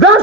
10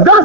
10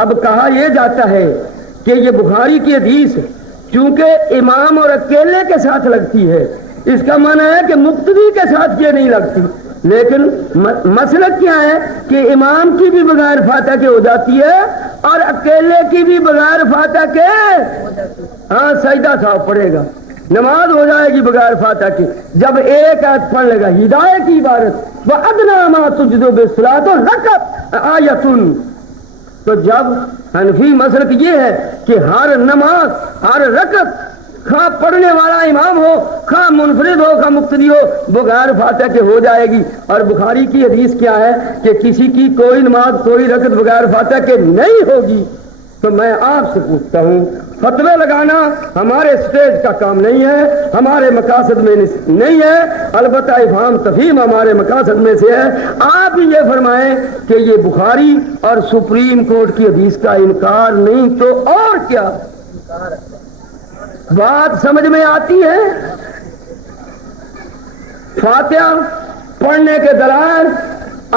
اب کہا یہ جاتا ہے کہ یہ بخاری کی حدیث چونکہ امام اور اکیلے کے ساتھ لگتی ہے، اس کا معنی ہے کہ مقتدی کے ساتھ یہ نہیں لگتی، لیکن مسلک کیا ہے کہ امام کی بھی بغیر فاتحہ کے ہو جاتی ہے اور اکیلے کی بھی بغیر فاتحہ کے ہاں سجدہ صاحب پڑے گا، نماز ہو جائے گی بغیر فاتحہ کے جب ایک آیت پڑھ لے گا ہدایت کی عبارت وَأَدْنَىٰ مَا تُجْدُ بِالصَّلَاةِ رَكَعَتٌ آیَةٌ. تو جب حنفی مسلک یہ ہے کہ ہر نماز ہر رکعت خواہ پڑھنے والا امام ہو خواہ منفرد ہو خواہ مقتدی ہو بغیر فاتحہ کے ہو جائے گی، اور بخاری کی حدیث کیا ہے کہ کسی کی کوئی نماز کوئی رکعت بغیر فاتحہ کے نہیں ہوگی. تو میں آپ سے پوچھتا ہوں فتوے لگانا ہمارے اسٹیج کا کام نہیں ہے، ہمارے مقاصد میں نہیں ہے، البتہ افہام تفہیم ہمارے مقاصد میں سے ہے. آپ یہ فرمائیں کہ یہ بخاری اور سپریم کورٹ کی حدیث کا انکار نہیں تو اور کیا؟ بات سمجھ میں آتی ہے؟ فاتحہ پڑھنے کے دلائل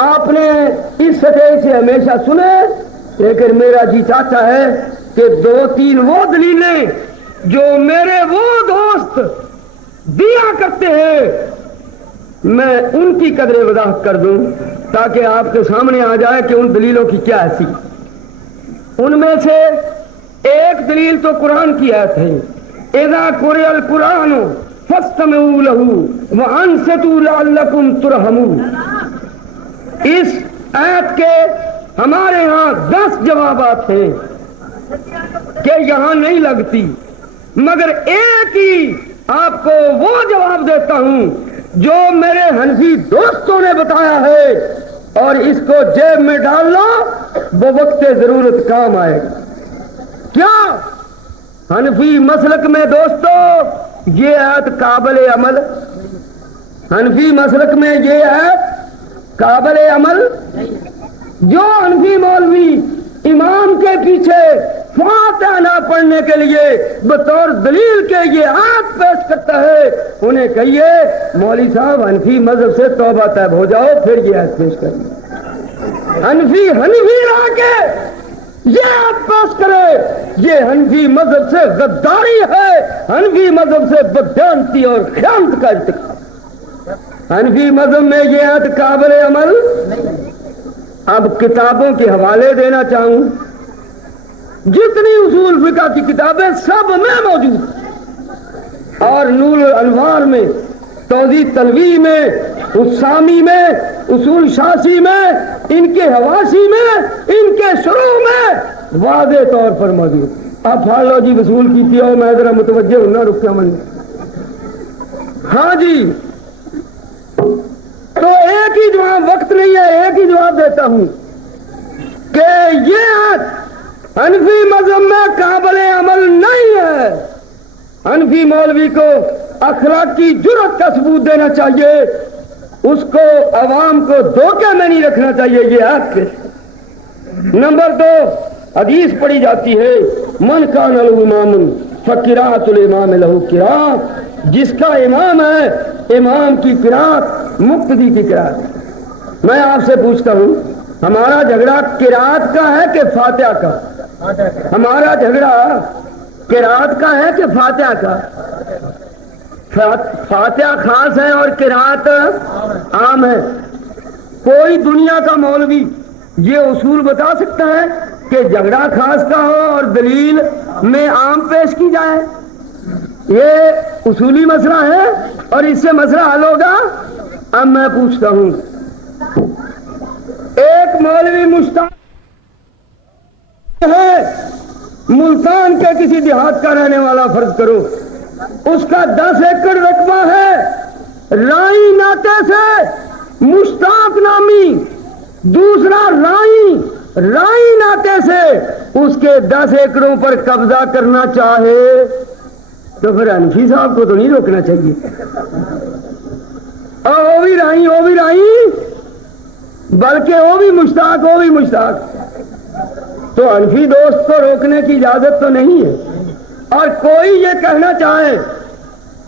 آپ نے اس سطح سے ہمیشہ سنے، لیکن میرا جی چاہتا ہے کہ 2-3 وہ دلیلیں جو میرے وہ دوست دیا کرتے ہیں میں ان کی قدر وضاحت کر دوں تاکہ آپ کے سامنے آ جائے کہ ان دلیلوں کی کیا حیثیت. ان میں سے ایک دلیل تو قرآن کی آیت ہے اذا قرئ القرآن فاستمعوا له وانصتوا لعلكم ترحمون. اس آیت کے ہمارے ہاں 10 جوابات ہیں کہ یہاں نہیں لگتی، مگر ایک ہی آپ کو وہ جواب دیتا ہوں جو میرے حنفی دوستوں نے بتایا ہے، اور اس کو جیب میں ڈال لو وہ وقت ضرورت کام آئے گا. کیا حنفی مسلک میں دوستو یہ آیت قابل عمل، حنفی مسلک میں یہ آیت قابل عمل. جو حنفی مولوی امام کے پیچھے فاتحہ نہ پڑھنے کے لیے بطور دلیل کے یہ آیت پیش کرتا ہے انہیں کہیے مولوی صاحب حنفی مذہب سے توبہ طیب ہو جاؤ پھر یہ آیت پیش کریے. حنفی رہ کے یہ آیت پیش کرے یہ حنفی مذہب سے غداری ہے، حنفی مذہب سے بددیانتی اور خیانت کا ارتکاب. حنفی مذہب میں یہ آیت قابل عمل. اب کتابوں کے حوالے دینا چاہوں، جتنی اصول فقہ کی کتابیں سب میں موجود، اور نور الانوار میں، توضیح تلویح میں، اسامی میں، اصول شاسی میں، ان کے حواسی میں، ان کے شروع میں واضح طور پر موجود. اب پھاڑ لو جی وصول کیتی ہو، میں ذرا متوجہ ہوں نا رکھ عمل میں. ہاں جی تو ایک ہی جواب، وقت نہیں ہے، ایک ہی جواب دیتا ہوں کہ یہ حنفی مذہب میں قابل عمل نہیں ہے. حنفی مولوی کو اخلاقی جرأت کا ثبوت دینا چاہیے، اس کو عوام کو دھوکے میں نہیں رکھنا چاہیے. یہ حق کے. نمبر 2 حدیث پڑھی جاتی ہے من کان له امام فقراءۃ الامام له قراءۃ. جس کا امام ہے امام کی قراءت مقتدی کی قراءت. میں آپ سے پوچھتا ہوں ہمارا جھگڑا قراءت کا ہے کہ فاتحہ کا؟ ہمارا جھگڑا قراءت کا ہے کہ فاتحہ کا؟ فاتحہ خاص ہے اور قراءت عام ہے. کوئی دنیا کا مولوی یہ اصول بتا سکتا ہے کہ جھگڑا خاص کا ہو اور دلیل میں عام پیش کی جائے؟ یہ اصولی مسئلہ ہے اور اس سے مسئلہ حل ہوگا. اب میں پوچھتا ہوں ایک مولوی مشتاق ہے ملتان کے کسی دیہات کا رہنے والا فرض کرو، اس کا 10 ایکڑ رقبہ ہے، رائی ناطے سے مشتاق نامی دوسرا رائی ناطے سے اس کے 10 ایکڑوں پر قبضہ کرنا چاہے تو پھر حنفی صاحب کو تو نہیں روکنا چاہیے. اور وہ بھی رائی بلکہ وہ بھی مشتاق. تو حنفی دوست کو روکنے کی اجازت تو نہیں ہے. اور کوئی یہ کہنا چاہے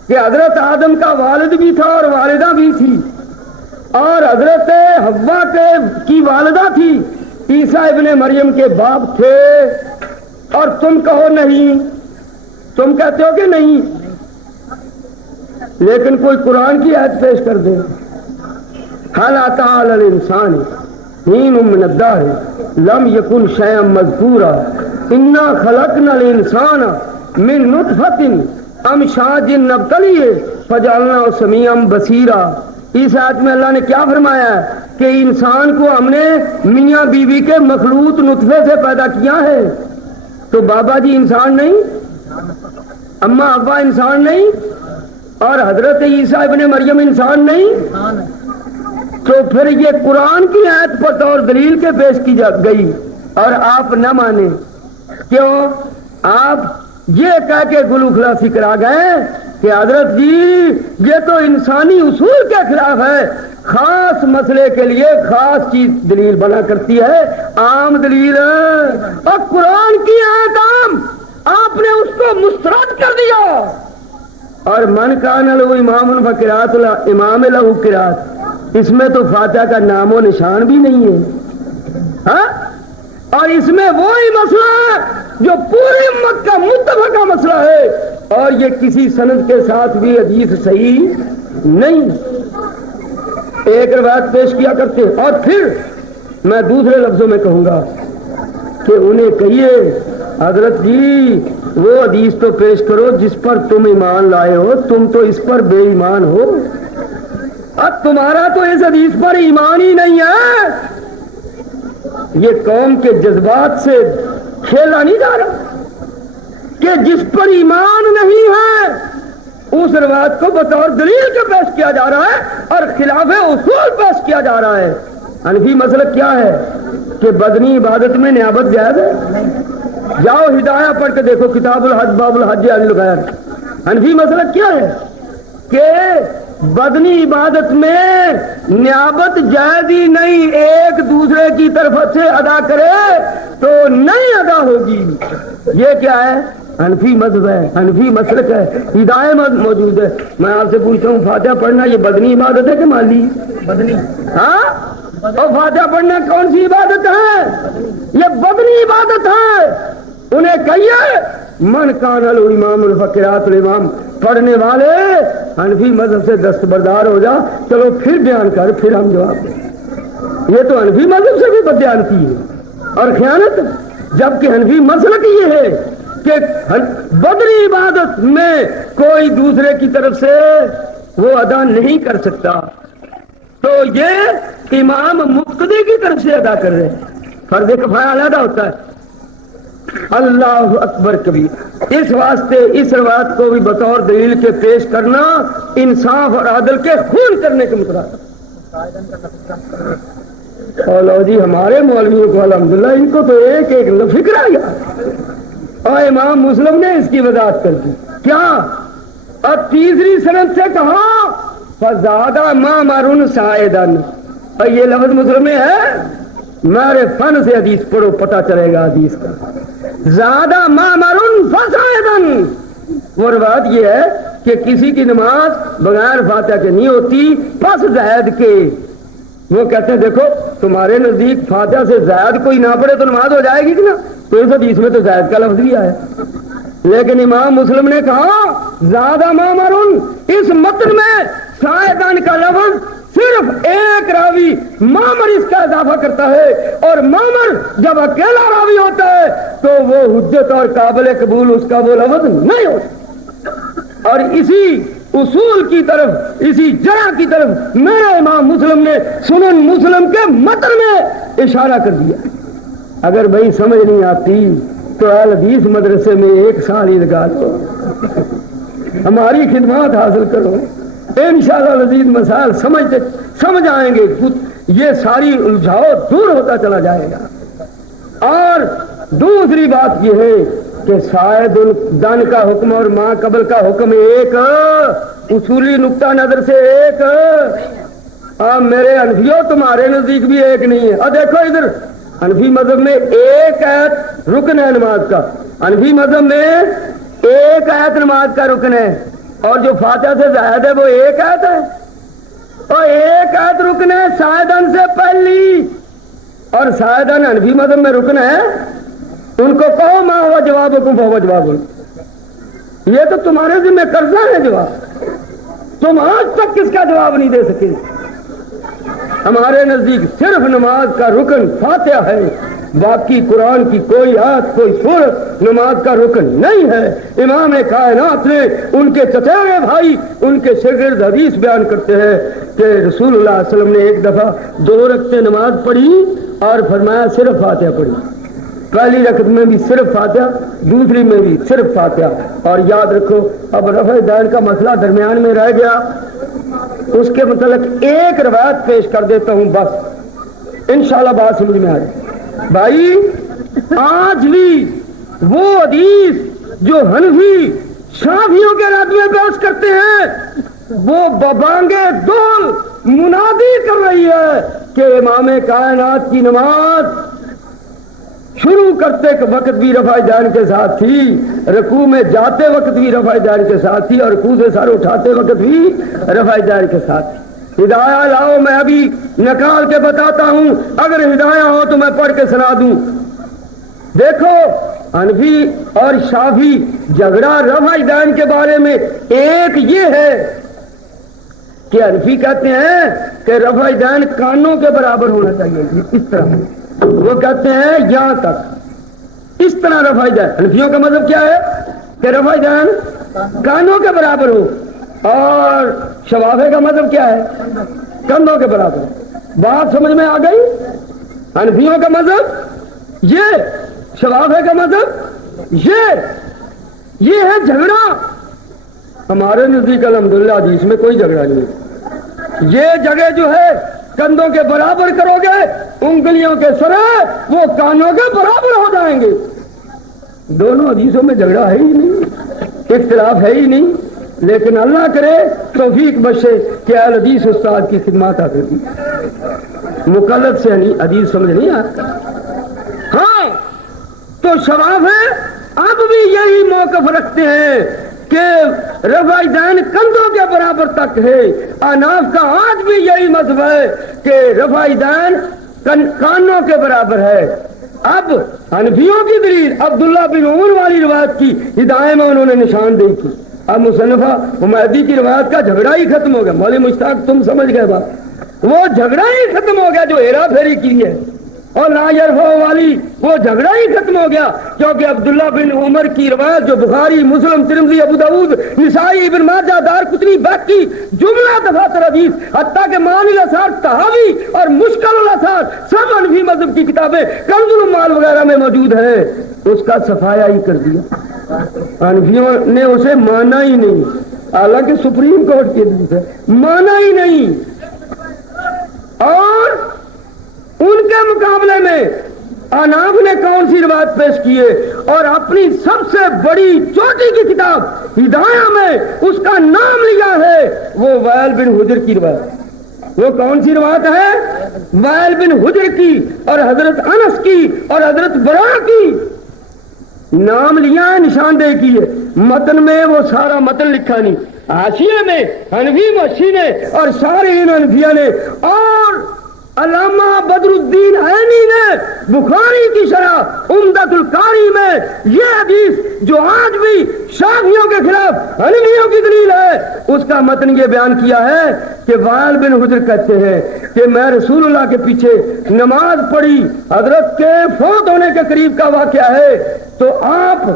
کہ حضرت آدم کا والد بھی تھا اور والدہ بھی تھی اور حضرت حوا کی والدہ تھی عیسیٰ ابن مریم کے باپ تھے اور تم کہو نہیں، تم کہتے ہو کہ نہیں، لیکن کوئی قرآن کی آیت پیش کر دے، حل اتی علی الانسان حین من الدہر لم یکن شیئا مذکورا انا خلقنا الانسان من نطفۃ امشاج نبتلیہ فجعلناہ سمیعا بصیرا۔ اس آیت میں اللہ نے کیا فرمایا ہے کہ انسان کو ہم نے میاں بیوی کے مخلوط نطفے سے پیدا کیا ہے۔ تو بابا جی انسان نہیں، اماں ابا انسان نہیں، اور حضرت عیسیٰ ابن مریم انسان نہیں، تو پھر یہ قرآن کی آیت پر طور دلیل کے پیش کی گئی اور آپ نہ مانے، کیوں؟ آپ یہ کہہ کے گلو خلاصی کرا گئے کہ حضرت جی یہ تو انسانی اصول کے خلاف ہے، خاص مسئلے کے لیے خاص چیز دلیل بنا کرتی ہے، عام دلیل ہے، اور قرآن کی آیت عام، آپ نے اس کو مسترد کر دیا۔ اور من کان لہ امام فقرات امام لہ قرات، اس میں تو فاتحہ کا نام و نشان بھی نہیں ہے، ہاں؟ اور اس میں وہی مسئلہ ہے جو پوری امت کا متفقہ مسئلہ ہے، اور یہ کسی سند کے ساتھ بھی حدیث صحیح نہیں۔ ایک روایت پیش کیا کرتے، اور پھر میں دوسرے لفظوں میں کہوں گا کہ انہیں کہیے حضرت جی وہ حدیث تو پیش کرو جس پر تم ایمان لائے ہو، تم تو اس پر بے ایمان ہو، اب تمہارا تو اس حدیث پر ایمان ہی نہیں ہے۔ یہ قوم کے جذبات سے کھیلا نہیں جا رہا کہ جس پر ایمان نہیں ہے اس روایت کو بطور دلیل کے پیش کیا جا رہا ہے اور خلاف اصول پیش کیا جا رہا ہے۔ حنفی مسلک کیا ہے کہ بدنی عبادت میں نیابت جائز ہے؟ جاؤ ہدایہ پڑھ کے دیکھو، کتاب الحج باب الحج عن الغیر۔ حنفی مسلک کیا ہے کہ بدنی عبادت میں نیابت جائز ہی نہیں، ایک دوسرے کی طرف سے ادا کرے تو نہیں ادا ہوگی۔ یہ کیا ہے؟ حنفی مذہب ہے، حنفی مسلک ہے، ہدایہ موجود ہے۔ میں آپ سے پوچھتا ہوں فاتحہ پڑھنا یہ بدنی عبادت ہے کہ مالی؟ بدنی۔ ہاں، اور فاتحہ پڑھنا کون سی عبادت ہے؟ یہ بدنی عبادت ہے۔ انہیں کہیے من کان لہ امام فقرات الامام، پڑھنے والے حنفی مذہب سے دستبردار ہو جا، چلو پھر بیان کر، پھر ہم جواب دیں۔ یہ تو حنفی مذہب سے بھی بددیانتی ہے اور خیانت، جبکہ حنفی مسلک یہ ہے کہ بدنی عبادت میں کوئی دوسرے کی طرف سے وہ ادا نہیں کر سکتا، تو یہ امام مقتدی کی طرف سے ادا کر رہے ہیں، فرض کفایہ علیحدہ ہوتا ہے۔ اللہ اکبر کبیر۔ اس واسطے اس روایت کو بھی بطور دلیل کے پیش کرنا انصاف اور عدل کے خون کرنے کے مترادف۔ اور لو جی ہمارے مولویوں کو الحمدللہ ان کو تو ایک ایک فکر آ گیا، اور امام مسلم نے اس کی وضاحت کر دی کیا؟ اور تیسری سند سے کہا فزادہ مامر سائدن، اور یہ لفظ مسلم میں ہے، میرے فن سے حدیث پڑھو پتہ چلے گا حدیث کا۔ زیادہ مامر فسائدن، وہ روایت یہ ہے کہ کسی کی نماز بغیر فاتحہ کے نہیں ہوتی پس زائد کے۔ وہ کہتے ہیں دیکھو تمہارے نزدیک فاتحہ سے زائد کوئی نہ پڑھے تو نماز ہو جائے گی کہ نا، تو اس حدیث میں تو زائد کا لفظ بھی آیا، لیکن امام مسلم نے کہا زیادہ مامر، اس متن میں سائدن کا لفظ صرف ایک راوی مامر اس کا اضافہ کرتا ہے، اور مامر جب اکیلا راوی ہوتا ہے تو وہ حجت اور قابل قبول اس کا وہ لفظ نہیں ہوتا۔ اور اسی اصول کی طرف، اسی جرح کی طرف میرا امام مسلم نے سنن مسلم کے متن میں اشارہ کر دیا۔ اگر بھائی سمجھ نہیں آتی تو اہل حدیث مدرسے میں ایک سال ہی لگا دو، ہماری خدمات حاصل کرو، انشاءاللہ مزید مسائل سمجھ آئیں گے، یہ ساری الجھاؤ دور ہوتا چلا جائے گا۔ اور دوسری بات یہ ہے کہ شاید دن کا حکم اور ماں قبل کا حکم ایک اصولی نقطہ نظر سے ایک، میرے حنفیوں تمہارے نزدیک بھی ایک نہیں ہے۔ اور دیکھو ادھر حنفی مذہب میں ایک ایت رکن ہے نماز کا، حنفی مذہب میں ایک ایت نماز کا رکن ہے، اور جو فاتحہ سے زائد ہے وہ ایک ایت ہے، اور ایک ایت رکن ہے شاہدن سے پہلی، اور سائدان حنفی مذہب میں رکن ہے، ان کو کہو ما ہوا جوابکم فہو جواب، یہ تو تمہارے ذمہ قرضہ ہے جواب، تم آج تک کس کا جواب نہیں دے سکے۔ ہمارے نزدیک صرف نماز کا رکن فاتحہ ہے، باقی قرآن کی کوئی آیت کوئی سورت نماز کا رکن نہیں ہے۔ امام کائنات نے ان کے چچیرے بھائی ان کے شاگرد حدیث بیان کرتے ہیں کہ رسول اللہ صلی اللہ علیہ وسلم نے ایک دفعہ 2 رکعتیں نماز پڑھی اور فرمایا صرف فاتحہ پڑھی، پہلی رکعت میں بھی صرف فاتحہ، دوسری میں بھی صرف فاتحہ۔ اور یاد رکھو اب رفع دین کا مسئلہ درمیان میں رہ گیا، اس کے متعلق ایک روایت پیش کر دیتا ہوں، بس انشاءاللہ بات سمجھ میں آ جائے۔ بھائی آج بھی وہ حدیث جو حنفی شافعیوں کے رد میں بحث کرتے ہیں، وہ ببانگے دول منادی کر رہی ہے کہ امام کائنات کی نماز شروع کرتے وقت بھی رفع دین کے ساتھ تھی، رکوع میں جاتے وقت بھی رفع دین کے ساتھ تھی، اور رکوع سے سر اٹھاتے وقت بھی رفع دین کے ساتھ تھی۔ ہدایہ لاؤ، میں ابھی نکال کے بتاتا ہوں، اگر ہدایہ ہو تو میں پڑھ کے سنا دوں۔ دیکھو حنفی اور شافعی جھگڑا رفع دین کے بارے میں ایک یہ ہے کہ حنفی کہتے ہیں کہ رفع دین کانوں کے برابر ہونا چاہیے، اس طرح وہ کہتے ہیں یہاں تک، اس طرح رفع دین۔ حنفیوں کا مذہب کیا ہے کہ رفع دین کانوں کے برابر ہو، اور شوافی کا مذہب کیا ہے کندھوں کے برابر۔ بات سمجھ میں آ گئی؟ حنفیوں کا مذہب یہ، شوافی کا مذہب یہ ہے جھگڑا۔ ہمارے نزدیک الحمدللہ حدیث میں کوئی جھگڑا نہیں ہے۔ یہ جگہ جو ہے کندھوں کے برابر کرو گے، انگلیوں کے سرے وہ کانوں کے برابر ہو جائیں گے۔ دونوں حدیثوں میں جھگڑا ہے ہی نہیں، اختلاف ہے ہی نہیں، لیکن اللہ کرے توفیق بخشے کہ اہل حدیث استاد کی خدمات آتی تھی، مقلد سے حدیث سمجھ نہیں آتا۔ ہاں تو شوافی اب بھی یہی موقف رکھتے ہیں کہ رفع دین کندھوں کے برابر تک ہے۔ احناف کا آج بھی یہی مذہب ہے کہ رفع دین کانوں کے برابر ہے۔ اب حنفیوں کی دلیل عبداللہ بن عمر والی روایت کی ہدایت میں انہوں نے نشاندہی کی۔ اب مصنفہ حمیدی کی روایت کا جھگڑا ہی ختم ہو گیا۔ مولوی مشتاق تم سمجھ گئے بات، وہ جھگڑا ہی ختم ہو گیا جو ہیرا پھیری کی ہے، اور لا یرفع والی وہ جھگڑا ہی ختم ہو گیا، کیونکہ عبداللہ بن عمر کی روایت جو بخاری، مسلم، ترمذی، ابو داؤد، نسائی، ابن ماجہ، دارقطنی، باقی جملہ دفاتر حدیث، حتیٰ کہ معانی الاثار، طحاوی اور مشکل الاثار سب حنفی مذہب کی کتابیں کنز العمال وغیرہ میں موجود ہے، اس کا صفایا ہی کر دیا۔ حنفیوں نے اسے مانا ہی نہیں، حالانکہ سپریم کورٹ کی حدیث ہے، مانا ہی نہیں۔ اور ان کے مقابلے میں احناف نے کون سی روایت پیش کی ہے، اور اپنی سب سے بڑی چوٹی کی کتاب ہدایہ میں اس کا نام لیا ہے، وہ وائل بن حجر کی روایت۔ وہ کون سی روایت ہے؟ وائل بن حجر کی، اور حضرت انس کی، اور حضرت براء کی، نام لیا ہے، نشاندہی کی ہے۔ متن میں وہ سارا متن لکھا نہیں، حاشیے میں حنفی محشی نے اور شارحین حنفیہ نے، اور علامہ بدر الدین عینی نے بخاری کی شرح عمدۃ القاری میں یہ حدیث جو آج بھی شافعیوں کے خلاف حنفیوں کی دلیل ہے، اس کا متن یہ بیان کیا ہے کہ وائل بن حجر کہتے ہیں کہ میں رسول اللہ کے پیچھے نماز پڑھی، حضرت کے فوت ہونے کے قریب کا واقعہ ہے، تو آپ،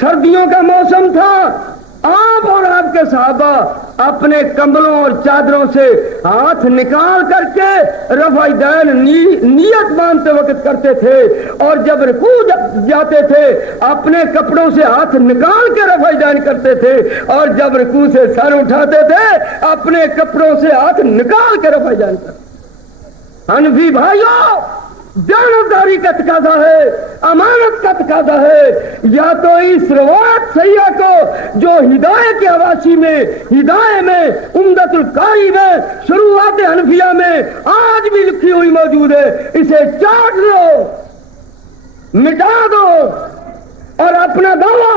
سردیوں کا موسم تھا، آپ اور آپ کے صحابہ اپنے کمبلوں اور چادروں سے ہاتھ نکال کر کے رفع دین نیت باندھتے وقت کرتے تھے، اور جب رکوع جاتے تھے اپنے کپڑوں سے ہاتھ نکال کے رفع دین کرتے تھے، اور جب رکوع سے سر اٹھاتے تھے اپنے کپڑوں سے ہاتھ نکال کے رفع دین کرتے۔ حنفی بھائیوں، دیانتداری کا تقاضا ہے، امانت کا تقاضا ہے، یا تو اس روایت صحیحہ کو جو ہدایت کے حواشی میں، ہدایت میں، عمدۃ القاری میں، شروحات حنفیہ میں آج بھی لکھی ہوئی موجود ہے، اسے چاٹ دو، مٹا دو، اور اپنا دعویٰ